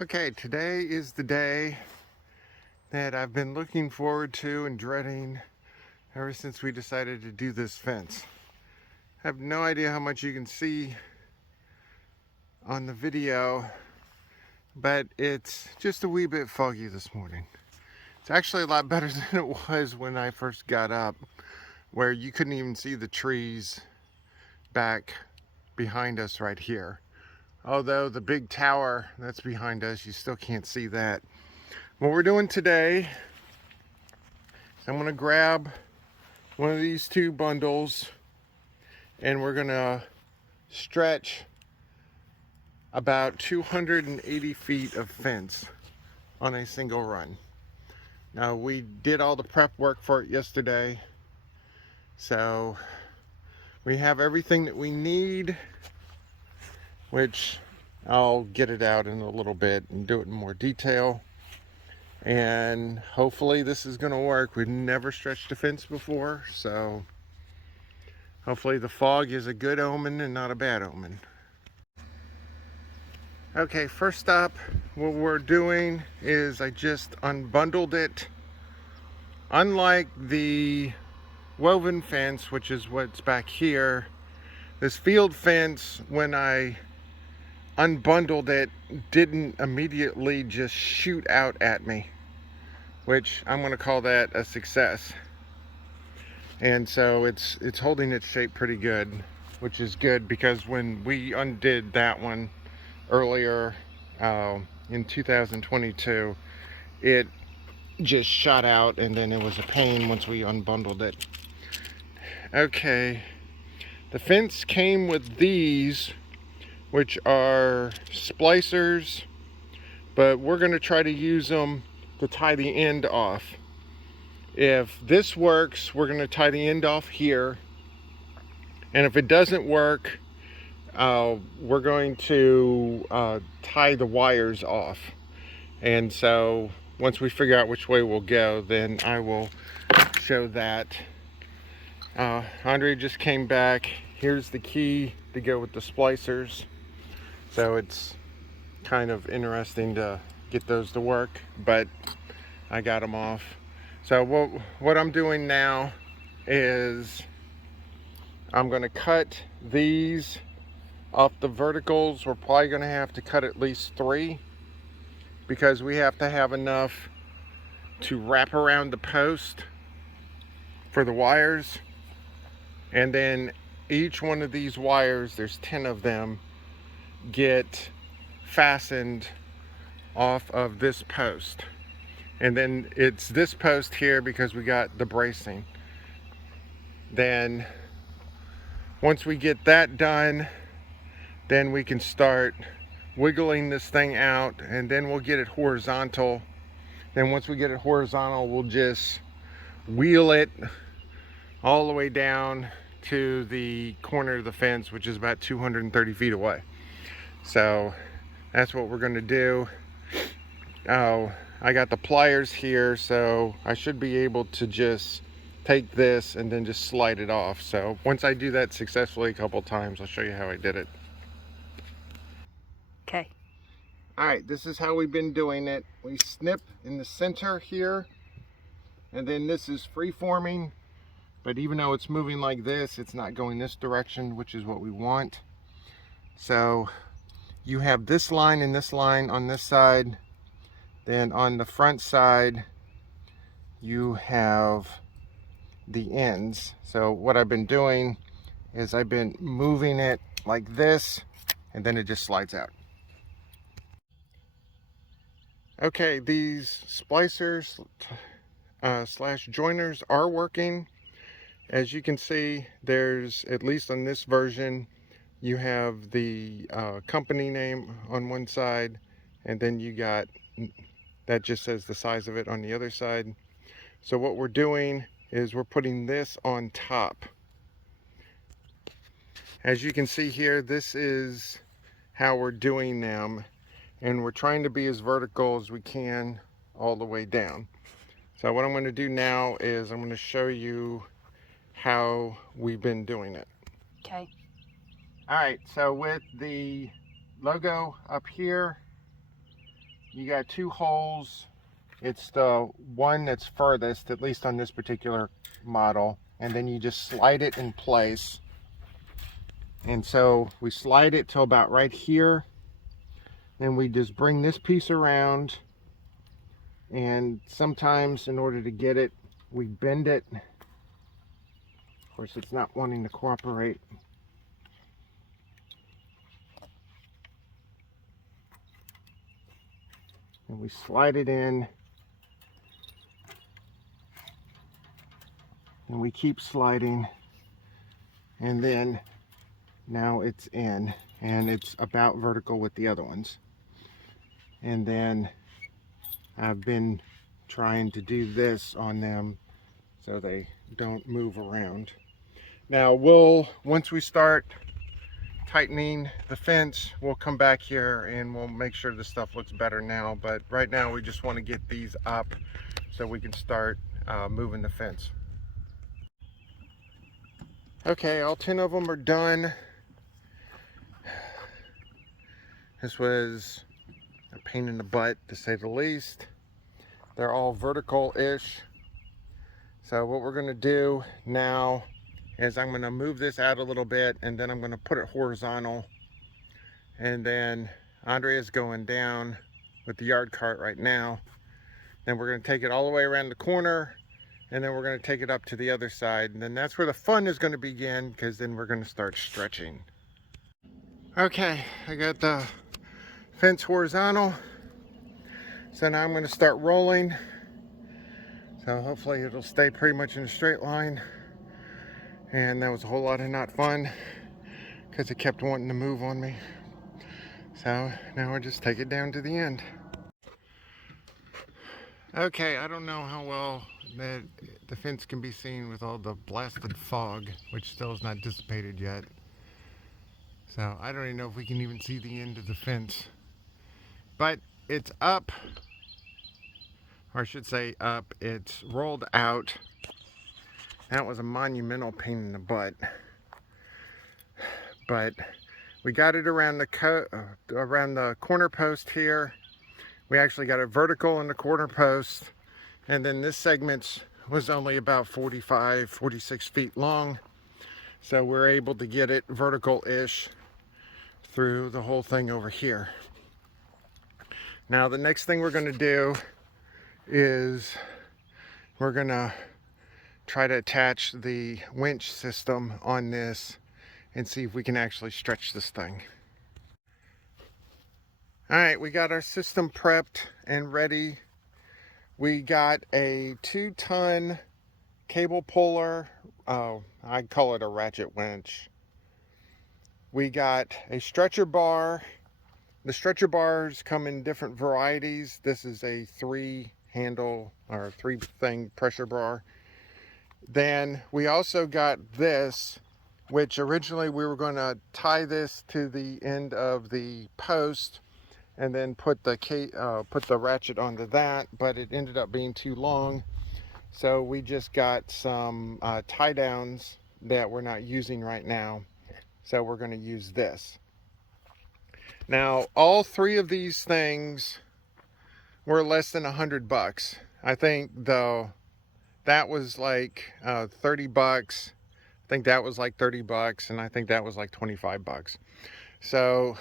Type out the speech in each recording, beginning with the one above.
Okay, today is the day that I've been looking forward to and dreading ever since we decided to do this fence. I have no idea how much you can see on the video, but it's just a wee bit foggy this morning. It's actually a lot better than it was when I first got up, where you couldn't even see the trees back behind us right here. Although the big tower that's behind us, you still can't see that. What we're doing today is I'm gonna grab one of these two bundles and we're gonna stretch about 280 feet of fence on a single run. Now, we did all the prep work for it yesterday, so we have everything that we need, which I'll get it out in a little bit and do it in more detail. And hopefully this is gonna work. We've never stretched a fence before, so hopefully the fog is a good omen and not a bad omen. Okay, first up, what we're doing is I just unbundled it. Unlike the woven fence, which is what's back here, this field fence, when I unbundled it, didn't immediately just shoot out at me, which I'm going to call that a success. And so it's holding its shape pretty good, which is good, because when we undid that one earlier in 2022, it just shot out, and then it was a pain once we unbundled it. Okay, the fence came with these, which are splicers, but we're going to try to use them to tie the end off. If this works, we're going to tie the end off here, and if it doesn't work, we're going to tie the wires off. And so once we figure out which way we'll go, then I will show that. Andre just came back. Here's the key to go with the splicers. So it's kind of interesting to get those to work, but I got them off. So what I'm doing now is I'm going to cut these off the verticals. We're probably going to have to cut at least 3, because we have to have enough to wrap around the post for the wires. And then each one of these wires, there's 10 of them, get fastened off of this post. And then it's this post here because we got the bracing. Then once we get that done, then we can start wiggling this thing out, and then we'll get it horizontal. Then once we get it horizontal, we'll just wheel it all the way down to the corner of the fence, which is about 230 feet away. So that's what we're going to do. I got the pliers here, so I should be able to just take this and then just slide it off. So once I do that successfully a couple times, I'll show you how I did it. Okay. All right, this is how we've been doing it. We snip in the center here, and then this is free forming, but even though it's moving like this, it's not going this direction, which is what we want. So you have this line and this line on this side. Then on the front side, you have the ends. So what I've been doing is I've been moving it like this, and then it just slides out. Okay, these splicers slash joiners are working. As you can see, there's, at least on this version, you have the company name on one side, and then you got, that just says the size of it on the other side. So what we're doing is we're putting this on top. As you can see here, this is how we're doing them, and we're trying to be as vertical as we can all the way down. So what I'm going to do now is I'm going to show you how we've been doing it. Okay. All right, so with the logo up here, you got two holes. It's the one that's furthest, at least on this particular model, and then you just slide it in place. And so we slide it to about right here, and we just bring this piece around, and sometimes in order to get it, we bend it. Of course, it's not wanting to cooperate. And we slide it in, and we keep sliding, and then now it's in, and it's about vertical with the other ones. And then I've been trying to do this on them so they don't move around. Now once we start tightening the fence, we'll come back here and we'll make sure the stuff looks better now. But right now we just want to get these up so we can start moving the fence. Okay, all 10 of them are done. This was a pain in the butt, to say the least. They're all vertical-ish. So what we're gonna do now is I'm gonna move this out a little bit, and then I'm gonna put it horizontal. And then Andrea's going down with the yard cart right now. Then we're gonna take it all the way around the corner, and then we're gonna take it up to the other side. And then that's where the fun is gonna begin, because then we're gonna start stretching. Okay, I got the fence horizontal. So now I'm gonna start rolling. So hopefully it'll stay pretty much in a straight line. And that was a whole lot of not fun, because it kept wanting to move on me. So now I just take it down to the end. Okay, I don't know how well the fence can be seen with all the blasted fog, which still is not dissipated yet. So I don't even know if we can even see the end of the fence. But it's up, or I should say up, it's rolled out. That was a monumental pain in the butt. But we got it around the corner post here. We actually got it vertical in the corner post. And then this segment was only about 45, 46 feet long. So we're able to get it vertical-ish through the whole thing over here. Now the next thing we're gonna do is we're gonna try to attach the winch system on this and see if we can actually stretch this thing. All right, we got our system prepped and ready. We got a 2-ton cable puller. I call it a ratchet winch. We got a stretcher bar. The stretcher bars come in different varieties. This is a 3-handle or 3-thing pressure bar. Then we also got this, which originally we were going to tie this to the end of the post and then put the ratchet onto that, but it ended up being too long. So we just got some tie downs that we're not using right now. So we're going to use this. Now, all 3 of these things were less than $100. I think though, that was like 30 bucks. I think that was like 30 bucks, and I think that was like 25 bucks. So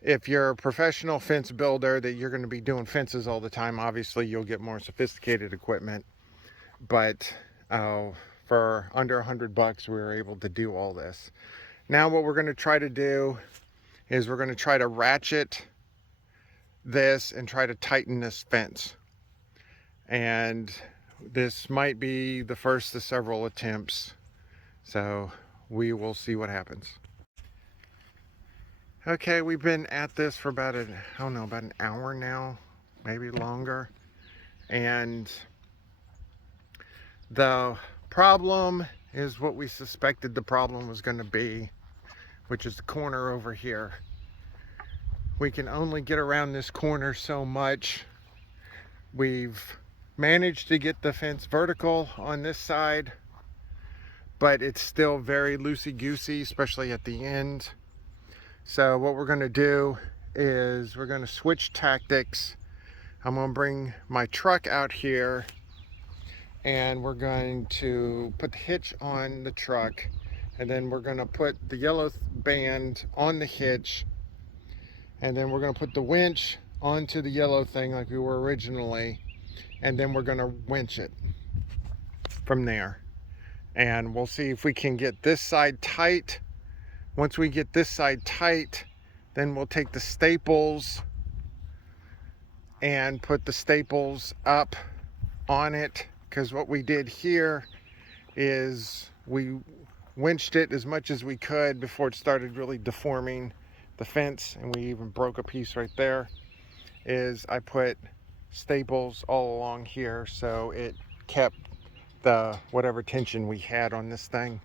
if you're a professional fence builder that you're going to be doing fences all the time, obviously you'll get more sophisticated equipment. But for under 100 bucks, we were able to do all this. Now what we're going to try to do is we're going to try to ratchet this and try to tighten this fence. And this might be the first of several attempts, so we will see what happens. Okay, we've been at this for about an hour now, maybe longer. And the problem is what we suspected the problem was going to be, which is the corner over here. We can only get around this corner so much. We've managed to get the fence vertical on this side, but it's still very loosey-goosey, especially at the end. So what we're going to do is we're going to switch tactics. I'm going to bring my truck out here, and we're going to put the hitch on the truck, and then we're going to put the yellow band on the hitch, and then we're going to put the winch onto the yellow thing like we were originally, and then we're going to winch it from there. And we'll see if we can get this side tight. Once we get this side tight, then we'll take the staples and put the staples up on it, because what we did here is we winched it as much as we could before it started really deforming the fence, and we even broke a piece right there. Is I put staples all along here so it kept the whatever tension we had on this thing.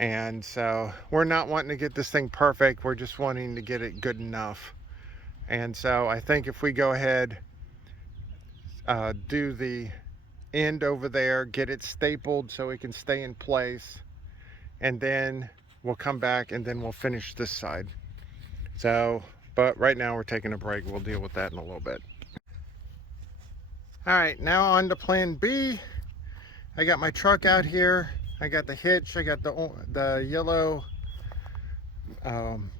And so we're not wanting to get this thing perfect, we're just wanting to get it good enough. And so I think if we go ahead, do the end over there, get it stapled so it can stay in place, and then we'll come back and then we'll finish this side. So, but right now we're taking a break. We'll deal with that in a little bit. All right, now on to plan B. I got my truck out here. I got the hitch. I got the yellow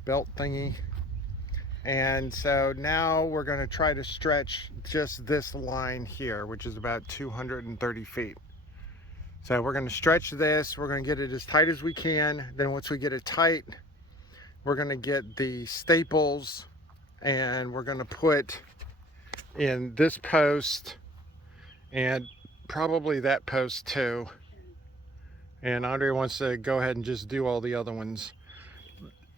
belt thingy. And so now we're going to try to stretch just this line here, which is about 230 feet. So we're going to stretch this. We're going to get it as tight as we can. Then once we get it tight, we're going to get the staples, and we're going to put in this post and probably that post too. And Andre wants to go ahead and just do all the other ones.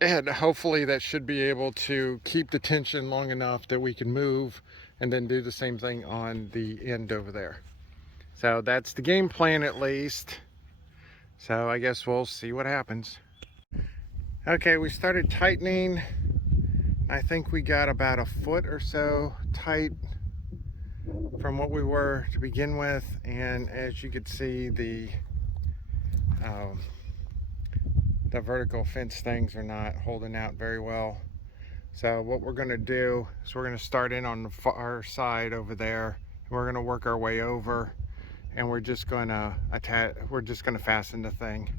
And hopefully that should be able to keep the tension long enough that we can move and then do the same thing on the end over there. So that's the game plan, at least. So I guess we'll see what happens. Okay, we started tightening. I think we got about a foot or so tight from what we were to begin with. And as you can see, the vertical fence things are not holding out very well. So what we're going to do is we're going to start in on the far side over there. We're going to work our way over, and we're just going to fasten the thing.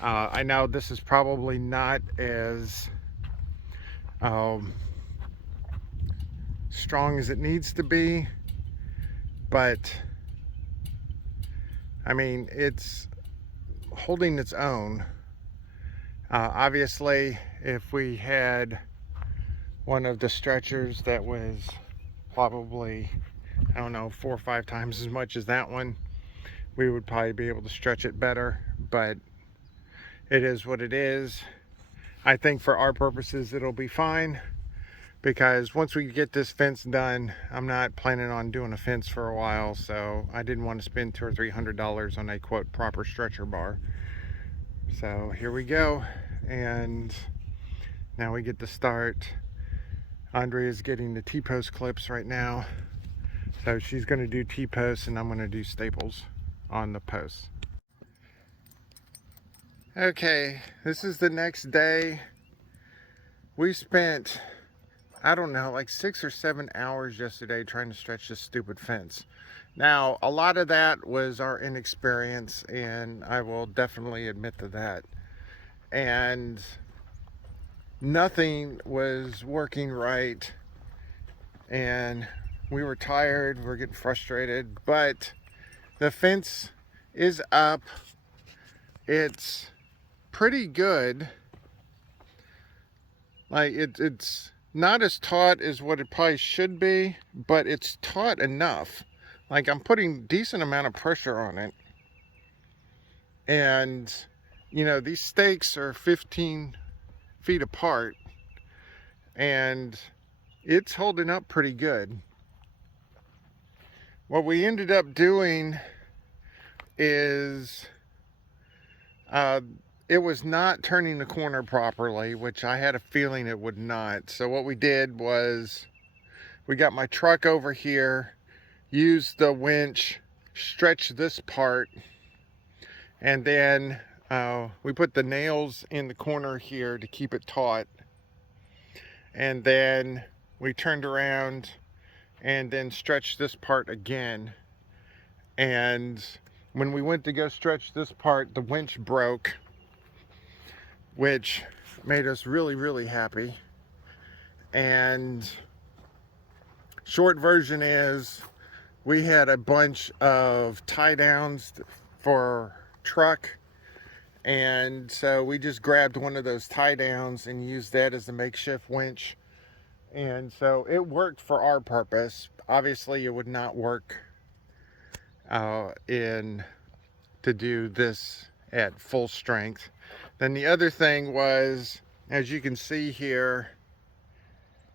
I know this is probably not as strong as it needs to be, but I mean, it's holding its own. Obviously, if we had one of the stretchers that was probably, I don't know, 4 or 5 times as much as that one, we would probably be able to stretch it better, but it is what it is. I think for our purposes it'll be fine, because once we get this fence done, I'm not planning on doing a fence for a while, so I didn't want to spend $200 or $300 on a quote proper stretcher bar. So here we go, and now we get to start. Andre is getting the T-post clips right now, so she's going to do T-posts and I'm going to do staples on the posts. Okay, this is the next day. We spent, I don't know, like 6 or 7 hours yesterday trying to stretch this stupid fence. Now, a lot of that was our inexperience, and I will definitely admit to that. And nothing was working right, and we were tired, we were getting frustrated, but the fence is up. It's pretty good. Like, it's not as taut as what it probably should be, but it's taut enough. Like, I'm putting decent amount of pressure on it. And, you know, these stakes are 15 feet apart, and it's holding up pretty good. What we ended up doing is it was not turning the corner properly, which I had a feeling it would not. So what we did was we got my truck over here, used the winch, stretched this part, and then we put the nails in the corner here to keep it taut. and then we turned around and then stretched this part again. And when we went to go stretch this part, the winch broke, which made us really, really happy. And short version is we had a bunch of tie downs for truck, and so we just grabbed one of those tie downs and used that as a makeshift winch, and so it worked for our purpose. Obviously it would not work to do this at full strength. Then the other thing was, as you can see here,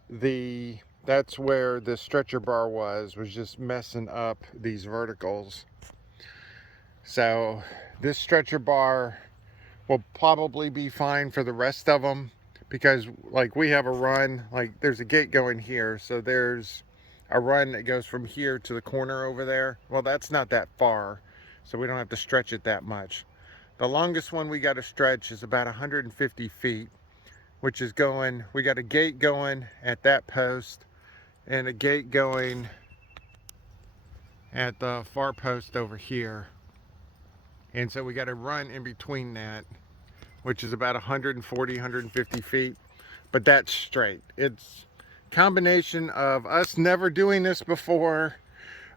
that's where the stretcher bar was just messing up these verticals. So this stretcher bar will probably be fine for the rest of them, because like we have a run, like there's a gate going here, so there's a run that goes from here to the corner over there. Well, that's not that far, so we don't have to stretch it that much. The longest one we got to stretch is about 150 feet, which is going, we got a gate going at that post and a gate going at the far post over here. And so we got to run in between that, which is about 140, 150 feet, but that's straight. It's combination of us never doing this before,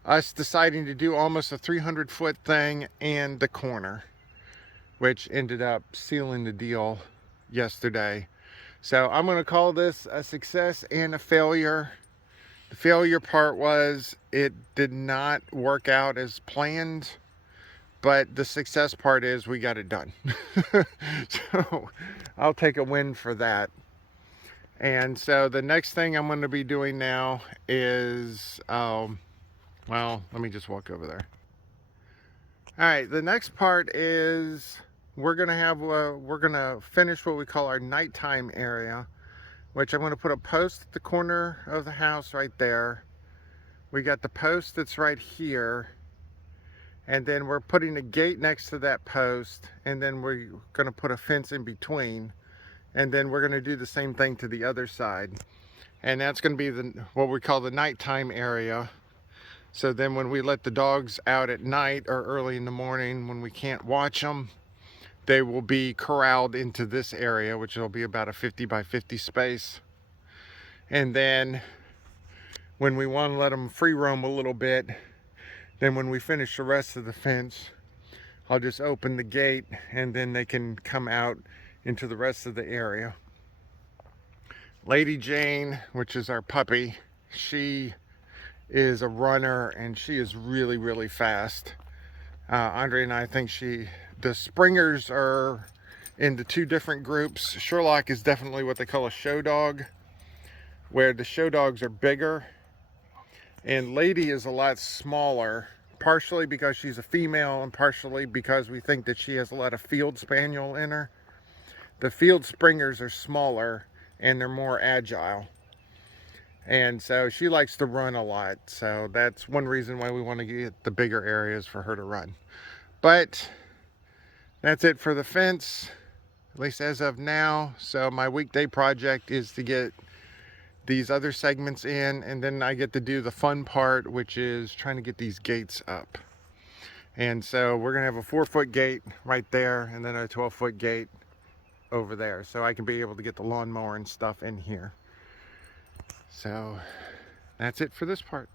us deciding to do almost a 300-foot thing, and the corner, which ended up sealing the deal yesterday. So I'm going to call this a success and a failure. The failure part was it did not work out as planned, but the success part is we got it done. So I'll take a win for that. And so the next thing I'm going to be doing now is, well, let me just walk over there. All right, the next part is we're going to finish what we call our nighttime area, which I'm going to put a post at the corner of the house right there. We got the post that's right here, and then we're putting a gate next to that post, and then we're going to put a fence in between, and then we're going to do the same thing to the other side. And that's going to be what we call the nighttime area. So then when we let the dogs out at night or early in the morning when we can't watch them, they will be corralled into this area, which will be about a 50 by 50 space. And then when we want to let them free roam a little bit, then when we finish the rest of the fence, I'll just open the gate and then they can come out into the rest of the area. Lady Jane, which is our puppy, she is a runner and she is really, really fast. Andre and I think the Springers are into two different groups. Sherlock is definitely what they call a show dog, where the show dogs are bigger, and Lady is a lot smaller, partially because she's a female and partially because we think that she has a lot of field spaniel in her. The field Springers are smaller and they're more agile, and so she likes to run a lot, so that's one reason why we want to get the bigger areas for her to run. But that's it for the fence, at least as of now. So my weekday project is to get these other segments in, and then I get to do the fun part, which is trying to get these gates up. And so we're gonna have a 4-foot gate right there and then a 12-foot gate over there, so I can be able to get the lawnmower and stuff in here. So that's it for this part.